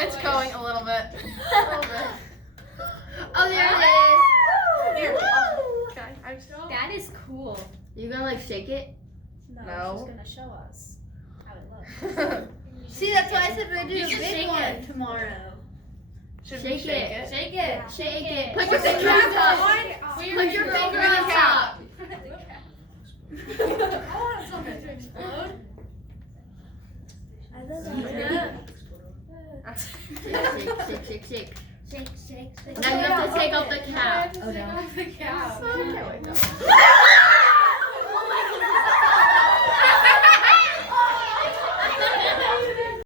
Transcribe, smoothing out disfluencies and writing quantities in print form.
It's going a little bit. Oh, there it is. Here. Okay. That is cool. You gonna like shake it? No. She's gonna show us how it looks. See, that's why I said we're doing You a should big shake one it. tomorrow. Should Shake we shake it? Shake Yeah. it. Shake it. Put Put your the finger on cap top. on. Put your finger on top. I want something to explode. I love Shake. Shake, shake, shake. Now you have to take off the cap. Oh, no. The cap. Okay, wait, no.